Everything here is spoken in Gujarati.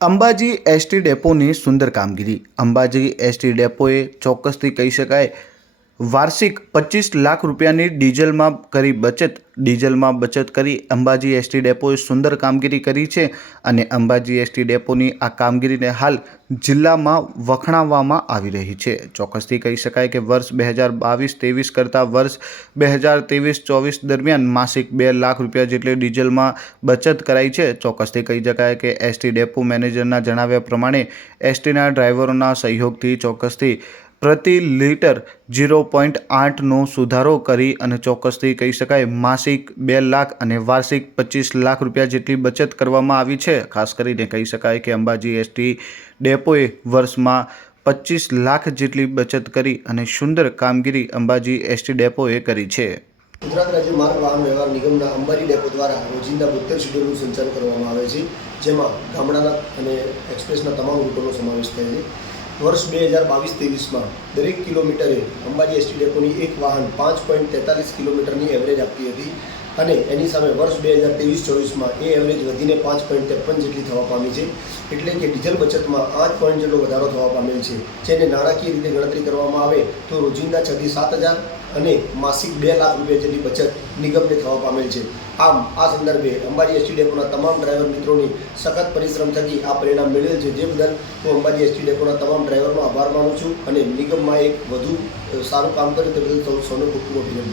અંબાજી એસટી ડેપોની સુંદર કામગીરી। અંબાજી એસટી ડેપોએ ચોક્કસથી કહી શકાય વાર્ષિક 25 લાખ રૂપિયાની ડીઝલમાં બચત કરી અંબાજી એસટી ડેપોએ સુંદર કામગીરી કરી છે અને અંબાજી એસટી ડેપોની આ કામગીરીને હાલ જિલ્લામાં વખણાવવામાં આવી રહી છે। ચોક્કસથી કહી શકાય કે વર્ષ 2022-23 કરતાં વર્ષ 2023-24 દરમિયાન માસિક 2 લાખ રૂપિયા જેટલી ડીઝલમાં બચત કરાઈ છે। ચોક્કસથી કહી શકાય કે એસટી ડેપો મેનેજરના જણાવ્યા પ્રમાણે એસટીના ડ્રાઈવરોના સહયોગથી ચોક્કસથી પ્રતિ લીટર 0.8નો સુધારો કરી અને ચોક્કસથી કહી શકાય માસિક 2 લાખ અને વાર્ષિક 25 લાખ રૂપિયા જેટલી બચત કરવામાં આવી છે। ખાસ કરીને કહી શકાય કે અંબાજી એસટી ડેપોએ વર્ષમાં 25 લાખ જેટલી બચત કરી અને સુંદર કામગીરી અંબાજી એસટી ડેપોએ કરી છે। ગુજરાત રાજ્ય માર્ગ વાહન વ્યવહાર નિગમના અંબાજી ડેપો દ્વારા રોજિંદા 72 શેડ્યુલનું સંચાલન કરવામાં આવે છે, જેમાં ગામડાના અને એક્સપ્રેસના તમામ રૂટોનો સમાવેશ થાય છે। વર્ષ 2022-23માં દરેક કિલોમીટરે અંબાજી એસટી ડેપોની એક વાહન 5.43 કિલોમીટરની એવરેજ આપતી હતી અને એની સામે વર્ષ 2023-24માં એ એવરેજ વધીને 5.53 જેટલી થવા પામી છે। એટલે કે ડીઝલ બચતમાં 8 પોઈન્ટ જેટલો વધારો થવા પામેલ છે, જેને નાણાકીય રીતે ગણતરી કરવામાં આવે તો રોજિંદા 6 થી 7,000 અને માસિક 2 લાખ રૂપિયા જેટલી બચત નિગમને થવા પામેલ છે। આમ આ સંદર્ભે અંબાજી એસટી ડેપોના તમામ ડ્રાઈવર મિત્રોની સખત પરિશ્રમ થકી આ પરિણામ મેળવેલ છે, જે બદલ હું અંબાજી એસટી ડેપોના તમામ ડ્રાઈવરનો આભાર માનું છું અને નિગમમાં એક વધુ સારું કામ કર્યું તે બદલ સૌને ખૂબ ખૂબ અભિનંદન।